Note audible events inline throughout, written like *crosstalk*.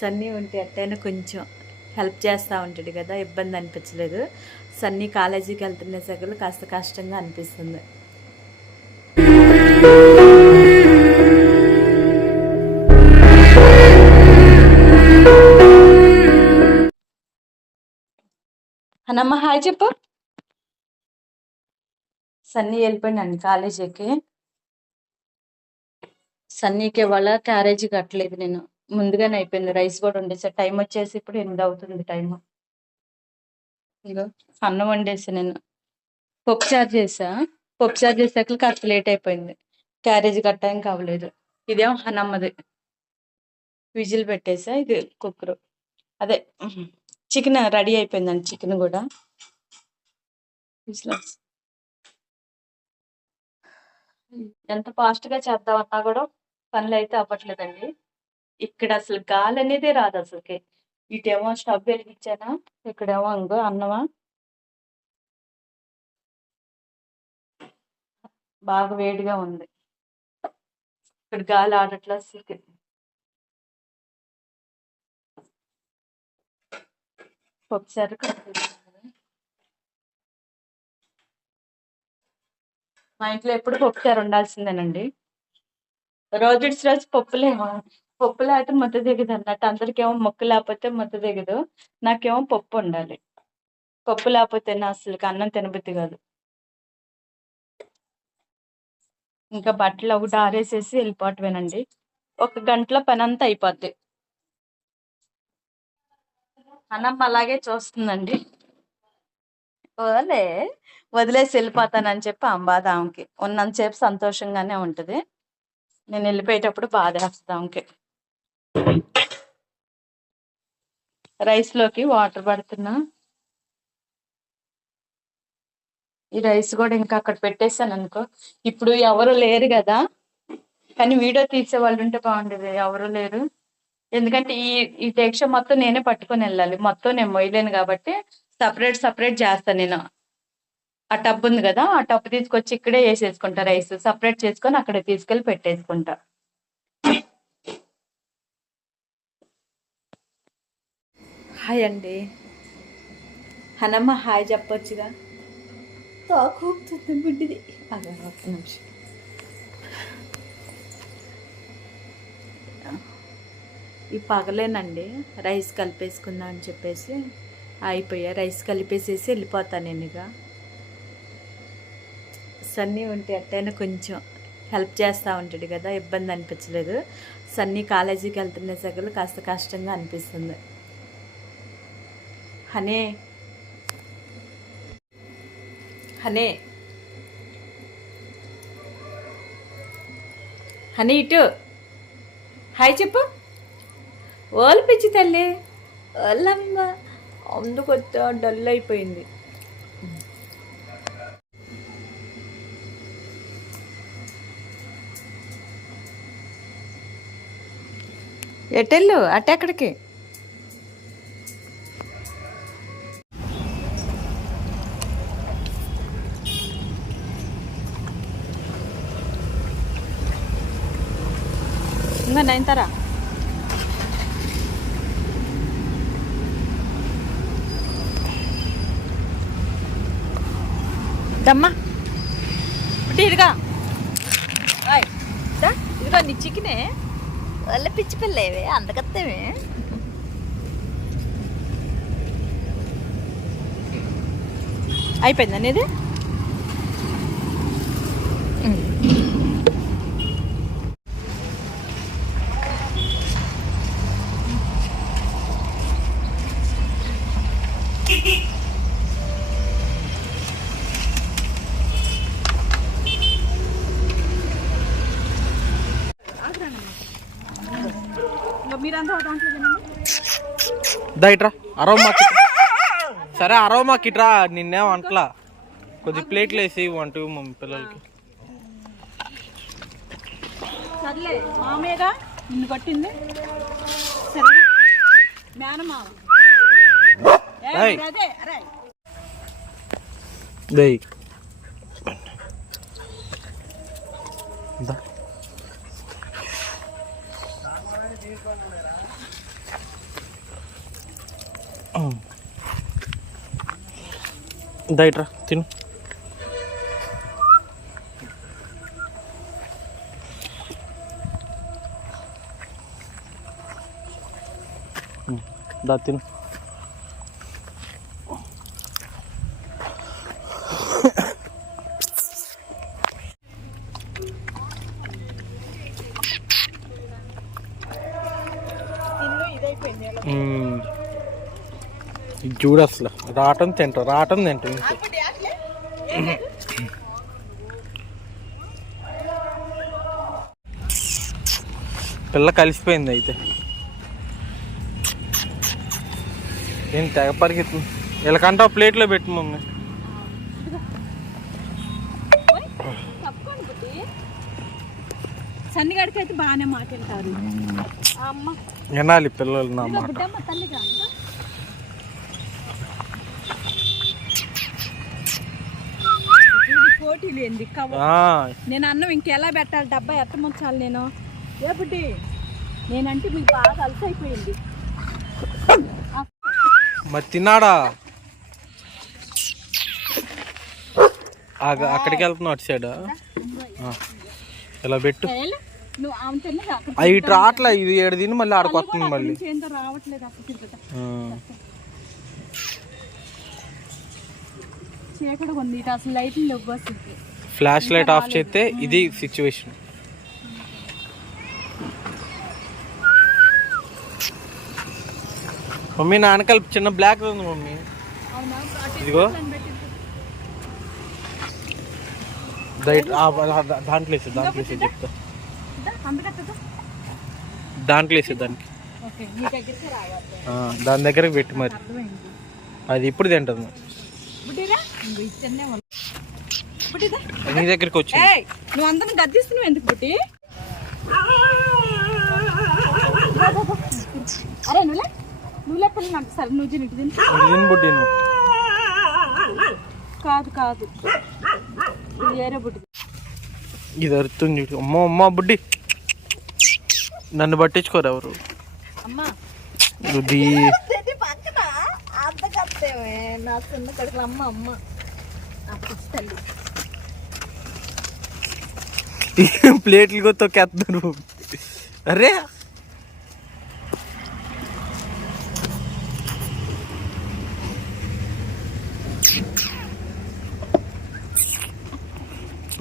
సన్నీ ఉంటే ఎట్టయినా కొంచెం హెల్ప్ చేస్తూ ఉంటాడు కదా ఇబ్బంది అనిపించలేదు. సన్నీ కాలేజీకి వెళ్తున్న సగలు కాస్త కష్టంగా అనిపిస్తుంది. అన్నమ్మ హాయ్ చెప్పు. సన్నీ వెళ్ళిపోయినాను కాలేజీకి. సన్నీకి ఇవాళ క్యారేజీ కట్టలేదు నేను. ముందుగానే అయిపోయింది. రైస్ కూడా వండేసా. టైం వచ్చేసి ఇప్పుడు ఎనిమిది అవుతుంది టైం ఇగో అన్నం వండేసి నేను. పప్పు చారు చేసా. పప్పు చారు చేసాక కాస్త లేట్ అయిపోయింది. క్యారేజీ కట్టడానికి అవ్వలేదు ఇదేమో హనమ్మది విజిల్ పెట్టేసా ఇది కుక్కరు. అదే చికెన్ రెడీ అయిపోయిందండి చికెన్ కూడా. ఎంత ఫాస్ట్గా చేద్దామన్నా కూడా పనులు అయితే అవ్వట్లేదండి. ఇక్కడ అసలు గాలి అనేదే రాదు అసలుకి. ఇటేమో స్టవ్ వెలిగించానా ఇక్కడేమో ఇంకో అన్నమా. బాగా వేడిగా ఉంది. ఇక్కడ గాలి ఆడట్లా అసలుకి. ఒకసారి మా ఇంట్లో ఎప్పుడు పప్పుచారు ఉండాల్సిందేనండి? రోజు రోజు పప్పులేమో. పప్పు లేకపోతే ముద్ద దిగదు అన్నట్టు. అందరికేమో మొక్కు లేకపోతే ముద్ద దిగదు నాకేమో పప్పు ఉండాలి. పప్పు లేకపోతే నా అసలు అన్నం తినబుద్ధి కాదు. ఇంకా బట్టలు ఒకటి ఆరేసేసి వెళ్ళిపోవటమేనండి ఒక గంటలో పని అంతా అయిపోద్ది. అన్నం అలాగే చూస్తుందండి. ఓలే వదిలేసి వెళ్ళిపోతానని చెప్పి ఆమె ఆమెకి ఉన్నంతసేపు సంతోషంగానే ఉంటుంది. నేను వెళ్ళిపోయేటప్పుడు బాధ వేస్తాంకి రైస్లోకి వాటర్ పడుతున్నా. ఈ రైస్ కూడా ఇంకా అక్కడ పెట్టేశాను అనుకో. ఇప్పుడు ఎవరు లేరు కదా. కానీ వీడియో తీసే వాళ్ళు ఉంటే బాగుండేది. ఎవరు లేరు. ఎందుకంటే ఈ ఈ దీక్ష మొత్తం నేనే పట్టుకొని వెళ్ళాలి. మొత్తం నేను మొయ్యలేను కాబట్టి సపరేట్ సపరేట్ చేస్తాను నేను. ఆ టబ్ ఉంది కదా. ఆ టబ్ తీసుకొచ్చి ఇక్కడే వేసేసుకుంటా రైస్. సపరేట్ చేసుకొని అక్కడ తీసుకెళ్ళి పెట్టేసుకుంటా. హాయ్ అండి. హనమ్మ హాయ్ చెప్పొచ్చుగా. తాకు బిడ్డది అదే ఒక్క నిమిషం. ఈ పగలేనండి రైస్ కలిపేసుకుందాం అని చెప్పేసి అయిపోయా. రైస్ కలిపేసేసి వెళ్ళిపోతాను నేను ఇక సన్నీ ఉంటే ఎట్టయినా కొంచెం హెల్ప్ చేస్తూ ఉంటాడు కదా ఇబ్బంది అనిపించలేదు. సన్నీ కాలేజీకి వెళ్తున్న సగలు కాస్త కష్టంగా అనిపిస్తుంది. హనే. హనే. హనీ ఇటు. హాయ్ చెప్పు. ఓలు పిచ్చి తల్లి. ఓలమ్మ అందుకొత్త డల్ అయిపోయింది. ఎటెళ్ళు? అటెక్కడికి? ఇంకా నైన్తారా దమ్మా ఇటు ఇదిగా ఇదిగో నీ చికెనే వాళ్ళ పిచ్చి పిల్లేవే అందకత్తేవే అయిపోయిందా నీది? దా ఇట్రా అరవ మాకి సరే అరవ మాకి ఇట్రా నిన్నేం అంటలా. కొద్ది ప్లేట్లు వేసి వంట మమ్మీ పిల్లలకి. సర్లే మామయ్యగా నిన్ను కొట్టింది సరే మేనమామ. ఏ, ఏయ్. మరి అదే అరే. దయ్ దయట్రా తిను. దా తిను. చూడు అసలు. రావటం తింటాం రావటం తింటాం పిల్ల కలిసిపోయింది అయితే. ఏం తెగ పరిగెత్తు వీళ్ళకంటే ప్లేట్లో పెట్టు మమ్మీ. సన్నిగాడికి అయితే బాగానే మాట్లాడతారు. అమ్మ. వినాలి పిల్లలు నా మాట. బుడ్డమ్మ తల్లిగా ఇది పోటీలు ఏంది నేను అన్నం ఇంకెలా పెట్టాలి? డబ్బా ఎట్ట ముంచాలి నేను. ఏ బుడ్డి? నేనంటే మీకు బాగా అలసైపోయింది. మరి తిన్నాడా? అక్కడికి వెళ్తున్నావు అటు సైడ్? ఇలా పెట్టు. అవి ఇటు రావట్లే ఇది ఏడు తిని మళ్ళీ ఆడకు వస్తుంది మళ్ళీ. ఫ్లాష్ లైట్ ఆఫ్ చేస్తే ఇది సిచ్యువేషన్ మమ్మీ నా వెనకాల చిన్న బ్లాక్ ఉంది మమ్మీ. ఇదిగో. దాంట్లో వేసి దాంట్లో వేసి చెప్తా. దాంట్లో వేసి దానికి. దాని దగ్గరకు పెట్టి మరి. అది ఇప్పుడు తింటుంది నీ దగ్గరికి వచ్చింది. ఏయ్ నువ్వు అందరిని గద్దిస్తున్నావు ఎందుకు బుట్టి? అరే నువ్వులే నువ్వులే పిల్లలు నాకు సరే నువ్వు తిని నువ్వు కాదు కాదు. వేరే బుడ్డి ఇది అరుతుంది చూడు. అమ్మో అమ్మో బుడ్డి. నన్ను పట్టించుకోరు ఎవరు. అమ్మా. బుద్ధి పక్కన అద్దకత్తేమే నా చిన్న కొడుకులు అమ్మ అమ్మ నా పిచ్చి తల్లి ప్లేట్లు తొక్కేస్తున్నారు అరే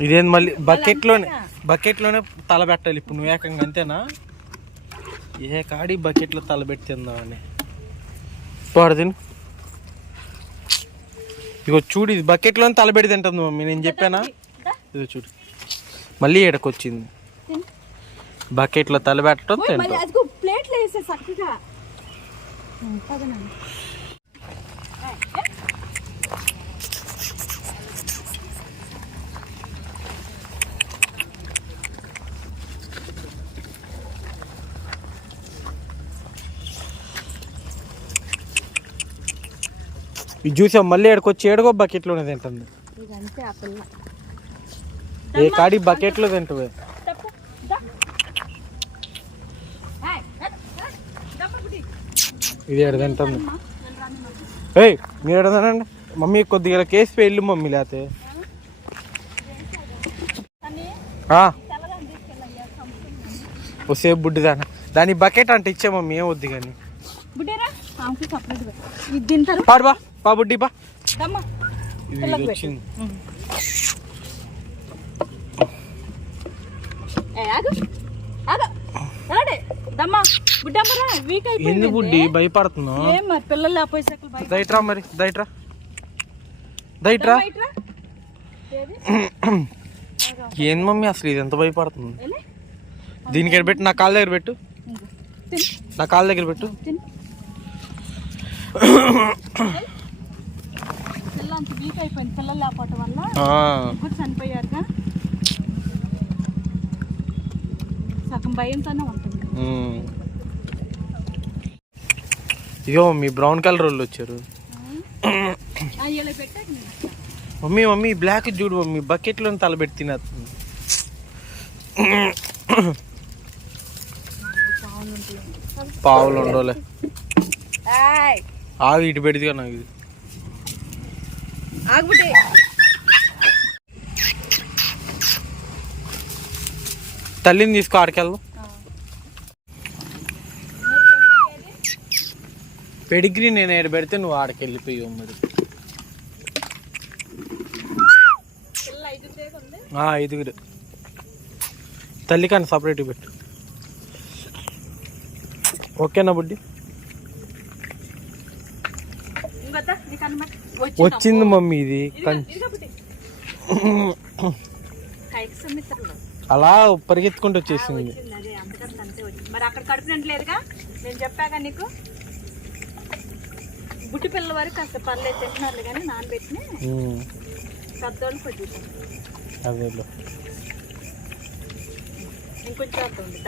ఇదేంది మళ్ళీ బకెట్లోనే బకెట్లోనే తల పెట్టాలి ఇప్పుడు నువ్వు ఏకంగా అంతేనా? ఏ కాడి బకెట్లో తల పెట్టి తిందామని పడదిను ఇగో చూడు ఇది బకెట్లోనే తల పెట్టి తింటుంది మమ్మీ నేను చెప్పానా? ఇదో చూడు. మళ్ళీ ఏడకొచ్చింది తిను. బకెట్లో తల పెట్టడం తింటాం. అదిగో ప్లేట్లు వేసే చక్కగా. ఇది చూసాం మళ్ళీ ఏడకొచ్చి ఏడుగో బకెట్లోనే తింటుంది. ఏ కాడి బకెట్లో తింటుంది బుడ్డి. ఇది ఏడు తింటుంది. ఏయ్ మీరు ఏడదండి మమ్మీ కొద్దిగా కేసు వెళ్ళు మమ్మీ లేతే. సేపు బుడ్డిదాన దాని. బకెట్ అంటే ఇచ్చే మమ్మీ ఏం వద్దు కానీ. బుడ్డేరా? పా బుడ్డి ఏ ఎందుకు బుడ్డి భయపడుతున్నావు? ఏం మరి దయట్రా మరి దయట్రా. దయట్రా. బయటరా ఏది? ఏంది మమ్మీ అసలు ఇది ఎంత భయపడుతుంది? దీనికి పెట్టు నా కాళ్ళ దగ్గర పెట్టు. నా కాళ్ళ దగ్గర పెట్టు. *coughs* అంత వీక్ అయిపోయింది. పిల్లలు లేకపోవటం వల్ల ఆ, ముగ్గురు చనిపోయారుగా సగం భయంతోనే ఉంటుంది. ఉమ్. ఇగో మీ బ్రౌన్ కలర్ వాళ్ళు వచ్చారు. మమ్మీ మమ్మీ బ్లాక్ చూడు మమ్మీ బకెట్లో తలబెట్టి తినేస్తుంది. పావులు ఉండోలే ఏయ్. ఆగు ఇటు పెడితే నాకు ఇది. ఆగుబుట్టి తల్లిని తీసుకో ఆడికెళ్దాం పెడిగ్రీ నేను ఏడు పెడితే నువ్వు ఆడికి వెళ్ళిపోయావు మరి ఐదుగురే తల్లి కానీ సపరేట్ పెట్టు ఓకేనా బుడ్డి వచ్చింది మమ్మీ ఇది. అలా పరిగెత్తుకుంటూ వచ్చేసింది. మరి అక్కడ నేను చెప్పాగా నీకు? బుట్టి పిల్లల వరకు కాస్త పర్లేదు తింటున్నారు కానీ నానబెట్టిన పెద్దోళ్ళు కొద్దిగా. ఇంకొంచెం ఉంది